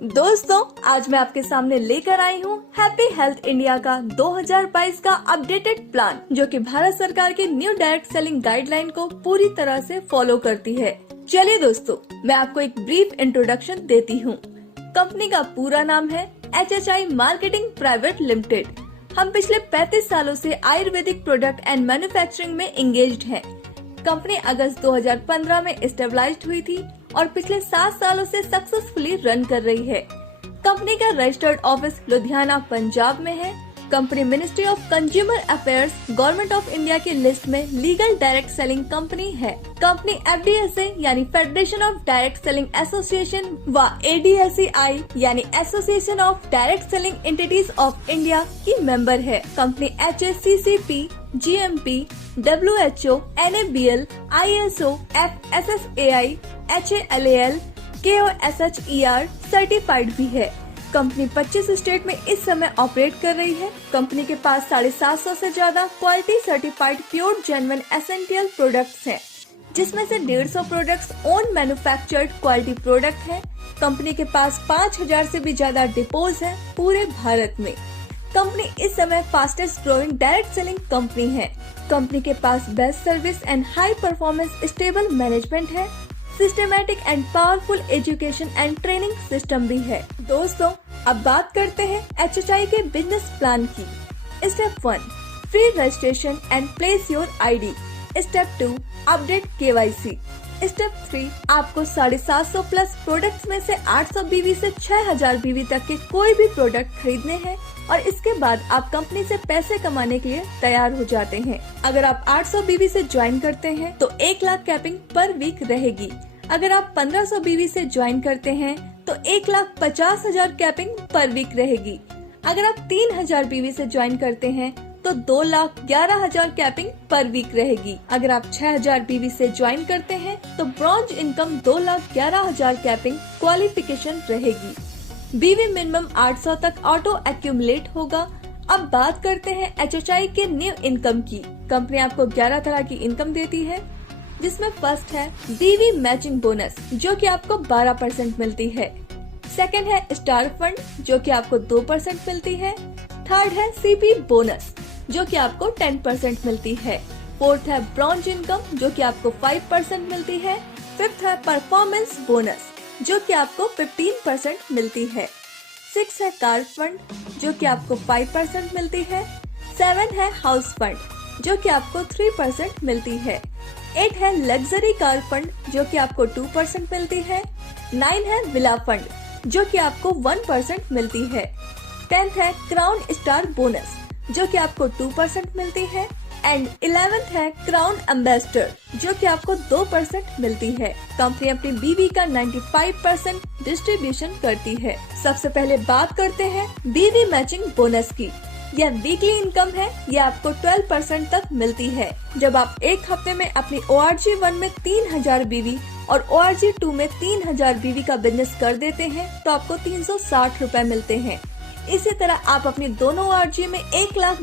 दोस्तों, आज मैं आपके सामने लेकर आई हूँ हैप्पी हेल्थ इंडिया का 2022 का अपडेटेड प्लान, जो कि भारत सरकार की न्यू डायरेक्ट सेलिंग गाइडलाइन को पूरी तरह से फॉलो करती है। चलिए दोस्तों, मैं आपको एक ब्रीफ इंट्रोडक्शन देती हूँ। कंपनी का पूरा नाम है HHI मार्केटिंग प्राइवेट लिमिटेड। हम पिछले 35 सालों से आयुर्वेदिक प्रोडक्ट एंड मैन्युफैक्चरिंग में एंगेज्ड हैं। कंपनी अगस्त 2015 में स्टेबलाइज्ड हुई थी और पिछले 7 सालों से सक्सेसफुली रन कर रही है। कंपनी का रजिस्टर्ड ऑफिस लुधियाना, पंजाब में है। Company ministry of consumer affairs, government of India की लिस्ट में लीगल डायरेक्ट सेलिंग कंपनी है। कंपनी FDSA यानी federation of direct selling association व ADSEI यानी association of direct selling entities of India की मेंबर है। Company HACCP, GMP, WHO, NABL, ISO, FSSAI, HALAL, KOSHER certified भी है। Company 25 state में इस समय ऑपरेट कर रही है। कंपनी के पास 750 से ज्यादा quality certified pure genuine essential products हैं, जिसमें से 150 products own manufactured quality product हैं। कंपनी के पास 5000 से भी ज्यादा डिपोज है पूरे भारत में। कंपनी इस समय fastest growing direct selling company है। कंपनी के पास best service and high performance stable management है। Systematic and powerful education and training system भी है। दोस्तों, अब बात करते हैं HHI के बिजनेस प्लान की। Step 1, free registration and place your ID। Step 2, update KYC। Step 3, आपको 750 प्लस प्रोडक्ट्स में से 800 BV से 6000 BV तक के कोई भी प्रोडक्ट खरीदने हैं और इसके बाद आप कंपनी से पैसे कमाने के लिए तैयार हो जाते हैं। अगर आप 800 BV से ज्वाइन करते हैं तो 1 लाख कैपिंग पर वीक रहेगी। अगर आप 1500 BV से ज्वाइन करते हैं तो 1,50,000 कैपिंग पर वीक रहेगी। अगर आप 3000 BV से ज्वाइन करते हैं तो 2,11,000 कैपिंग पर वीक रहेगी। अगर आप 6000 BV से ज्वाइन करते हैं तो ब्रॉन्ज इनकम 2,11,000 कैपिंग क्वालिफिकेशन रहेगी। BV मिनिमम 800 तक ऑटो एक्यूमुलेट होगा। अब बात करते हैं HHI के न्यू इनकम की। कंपनी आपको 11 तरह की इनकम देती है, जिसमें फर्स्ट है BV मैचिंग बोनस, जो कि आपको 12% मिलती है। सेकंड है स्टार फंड, जो कि आपको 2% मिलती है। थर्ड है CP बोनस, जो कि आपको 10% मिलती है। फोर्थ है ब्रॉन्ज इनकम, जो कि आपको 5% मिलती है। फिफ्थ है परफॉर्मेंस बोनस, जो कि आपको 15% मिलती है। सिक्स है कार फंड, जो कि आपको 5% मिलती है। 7 है हाउस फंड, जो कि आपको 3% मिलती है। 8 है लग्जरी कार फंड, जो कि आपको 2% मिलती है। 9 है विला फंड, जो कि आपको 1% मिलती है। 10th है क्राउन स्टार बोनस, जो कि आपको 2% मिलती है। एंड 11th है क्राउन एम्बेसडर, जो कि आपको 2% मिलती है। कंपनी अपनी BV का 95% डिस्ट्रीब्यूशन करती है। सबसे पहले बात करते हैं BV मैचिंग बोनस की। यह वीकली इनकम है। यह आपको 12% तक मिलती है। जब आप एक हफ्ते में अपनी ORG1 में 3000 BV और ORG2 में 3000 BV का बिजनेस कर देते हैं तो आपको 360 रुपए मिलते हैं। इसी तरह आप अपनी दोनों ORG में 1 लाख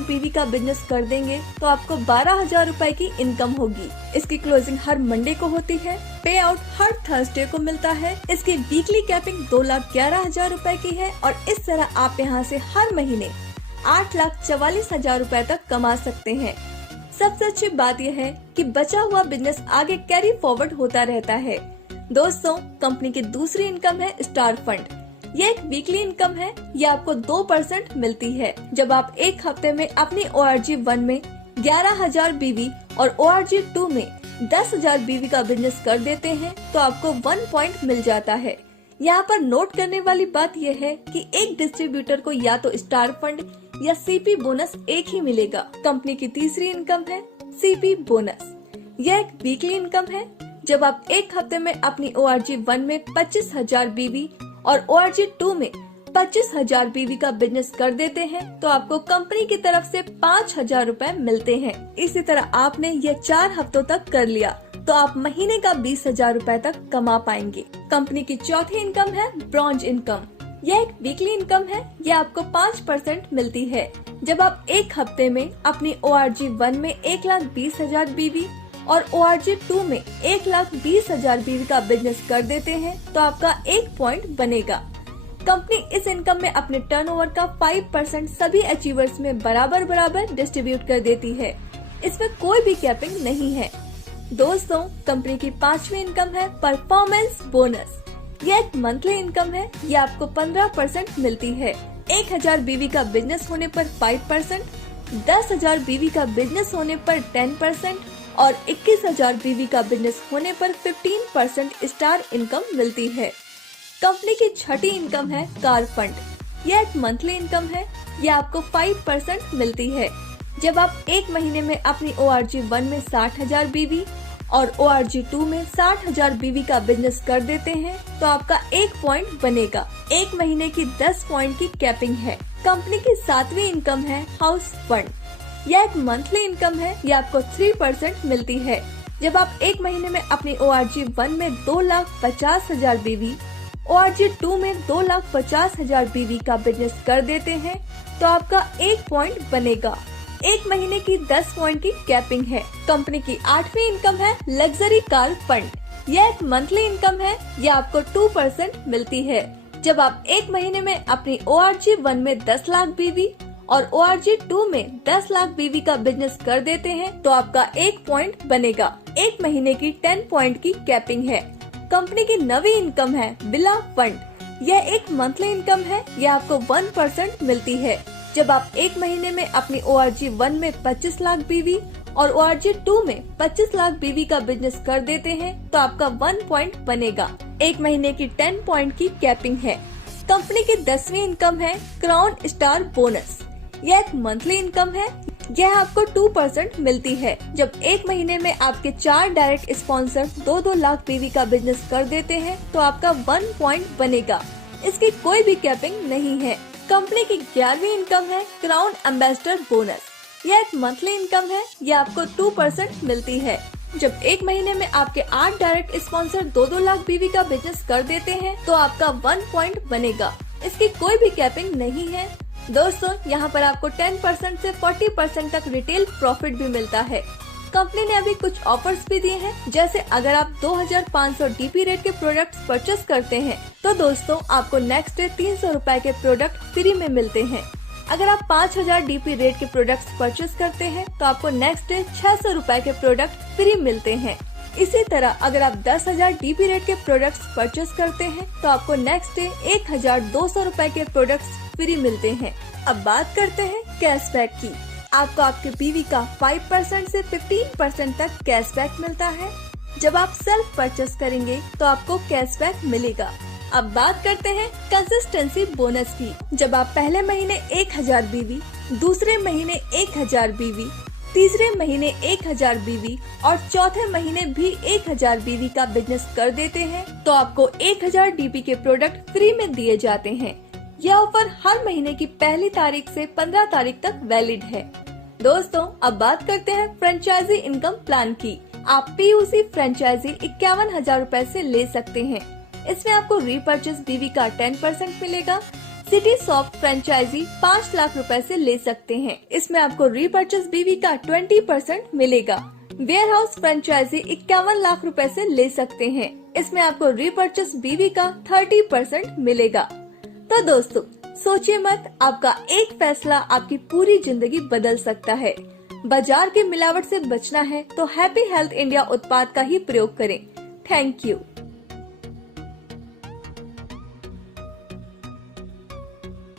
BV का बिजनेस कर देंगे तो आपको 12,000 रुपए की इनकम होगी। इसकी क्लोजिंग हर मंडे को होती है। पे आउट हर थर्सडे को मिलता है। इसकी वीकली कैपिंग 2,11,000 रुपए की है और इस तरह आप यहाँ से हर महीने 8,44,000 रुपए तक कमा सकते हैं। सबसे अच्छी बात यह है कि बचा हुआ बिजनेस आगे कैरी फॉरवर्ड होता रहता है। दोस्तों, कंपनी की दूसरी इनकम है स्टार फंड। ये एक वीकली इनकम है। ये आपको 2% मिलती है। जब आप एक हफ्ते में अपनी ORG1 में 11,000 BV और ORG2 में 10,000 BV का बिजनेस कर देते हैं तो आपको 1 पॉइंट मिल जाता है। यहाँ पर नोट करने वाली बात यह है कि एक डिस्ट्रीब्यूटर को या तो स्टार फंड या CP बोनस एक ही मिलेगा। कंपनी की तीसरी इनकम है CP बोनस। यह एक वीकली इनकम है। जब आप एक हफ्ते में अपनी ORG1 में 25,000 BV और ORG2 में 25,000 BV का बिजनेस कर देते हैं तो आपको कंपनी की तरफ से 5,000 रुपए मिलते हैं। इसी तरह आपने ये 4 हफ्तों तक कर लिया तो आप महीने का 20,000 रुपए तक कमा पाएंगे। कंपनी की चौथी इनकम है ब्रॉन्ज इनकम। यह एक वीकली इनकम है। यह आपको 5% मिलती है। जब आप एक हफ्ते में अपनी ORG1 में 1,20,000 BV और ORG2 में 1,20,000 BV का बिजनेस कर देते हैं तो आपका 1 पॉइंट बनेगा। कंपनी इस इनकम में अपने टर्नओवर का 5% सभी अचीवर्स में बराबर बराबर डिस्ट्रीब्यूट कर देती है। इसमें कोई भी कैपिंग नहीं है। दोस्तों, कंपनी की 5वीं इनकम है परफॉर्मेंस बोनस। यह एक मंथली इनकम है। ये आपको 15% मिलती है। 1,000 BV का बिजनेस होने पर 5%, 10,000 BV का बिजनेस होने पर 10% और 21,000 BV का बिजनेस होने पर 15% स्टार इनकम मिलती है। कंपनी की 6ठी इनकम है कार फंड। यह एक मंथली इनकम है। यह आपको 5% मिलती है। जब आप एक महीने में अपनी ORG1 में 60,000 BV और ORG2 में 60,000 BV का बिजनेस कर देते हैं तो आपका 1 पॉइंट बनेगा। एक महीने की 10 पॉइंट की कैपिंग है। कंपनी की 7वीं इनकम है हाउस फंड। यह एक मंथली इनकम है। यह आपको 3% मिलती है। जब आप एक महीने में अपनी ORG1 में 2,50,000 BV, ORG2 में 2,50,000 BV का बिजनेस कर देते हैं तो आपका 1 पॉइंट बनेगा। एक महीने की 10 पॉइंट की कैपिंग है। कंपनी की 8वीं इनकम है लग्जरी कार फंड। यह एक मंथली इनकम है। यह आपको 2% मिलती है। जब आप एक महीने में अपनी ORG1 में 10 लाख BV और ORG2 में 10 लाख BV का बिजनेस कर देते हैं तो आपका 1 पॉइंट बनेगा। एक महीने की 10 पॉइंट की कैपिंग है। कंपनी की 9वीं इनकम है बिला फंड। यह एक मंथली इनकम है। यह आपको 1% मिलती है। जब आप एक महीने में अपनी ORG1 में 25 लाख BV और ORG2 में 25 लाख BV का बिजनेस कर देते हैं तो आपका 1 पॉइंट बनेगा। एक महीने की 10 पॉइंट की कैपिंग है। कंपनी की 10वीं इनकम है क्राउन स्टार बोनस। यह एक मंथली इनकम है। यह आपको 2% मिलती है। जब एक महीने में आपके 4 डायरेक्ट स्पॉन्सर 2-2 लाख BV का बिजनेस कर देते हैं तो आपका 1 पॉइंट बनेगा। इसकी कोई भी कैपिंग नहीं है। कंपनी की 11वीं इनकम है क्राउन एम्बेसडर बोनस। यह एक मंथली इनकम है। यह आपको 2% मिलती है। जब एक महीने में आपके 8 डायरेक्ट स्पॉन्सर 2-2 लाख BV का बिजनेस कर देते हैं तो आपका 1 पॉइंट बनेगा। इसकी कोई भी कैपिंग नहीं है। दोस्तों, यहाँ पर आपको 10% से 40% तक रिटेल प्रॉफिट भी मिलता है। कंपनी ने अभी कुछ ऑफर्स भी दिए हैं, जैसे अगर आप 2,500 DP रेट के प्रोडक्ट्स परचेस करते हैं तो दोस्तों आपको नेक्स्ट डे 300 रुपए के प्रोडक्ट फ्री में मिलते हैं। अगर आप 5,000 DP रेट के प्रोडक्ट्स परचेस करते हैं तो आपको नेक्स्ट डे 600 रुपए के प्रोडक्ट फ्री मिलते हैं। इसी तरह अगर आप 10,000 DP रेट के प्रोडक्ट्स परचेस करते हैं तो आपको नेक्स्ट डे 1,200 रुपए के प्रोडक्ट्स फ्री मिलते हैं। अब बात करते हैं कैशबैक की। आपको आपके BV का 5% से 15% तक कैशबैक मिलता है। जब आप सेल्फ परचेस करेंगे तो आपको कैशबैक मिलेगा। अब बात करते हैं कंसिस्टेंसी बोनस की। जब आप पहले महीने 1,000 BV, दूसरे महीने 1,000 BV, तीसरे महीने 1,000 BV और चौथे महीने भी 1,000 BV का बिजनेस कर देते हैं तो आपको 1,000 DP के प्रोडक्ट फ्री में दिए जाते हैं। यह ऑफर हर महीने की पहली तारीख से 15 तारीख तक वैलिड है। दोस्तों, अब बात करते हैं फ्रेंचाइजी इनकम प्लान की। आप PUC फ्रेंचाइजी 51,000 रुपए से ले सकते हैं। इसमें आपको रीपर्चेस BV का 10% मिलेगा। सिटी शॉप फ्रेंचाइजी 5 लाख रुपए से ले सकते हैं। इसमें आपको रीपर्चेस BV का 20% मिलेगा। वेयर हाउस फ्रेंचाइजी 51 लाख रुपए से ले सकते हैं। इसमें आपको रीपर्चेस BV का 30% मिलेगा। तो दोस्तों, सोचिए मत, आपका एक फैसला आपकी पूरी जिंदगी बदल सकता है। बाजार की मिलावट से बचना है तो हैप्पी हेल्थ इंडिया उत्पाद का ही प्रयोग करें। Thank you.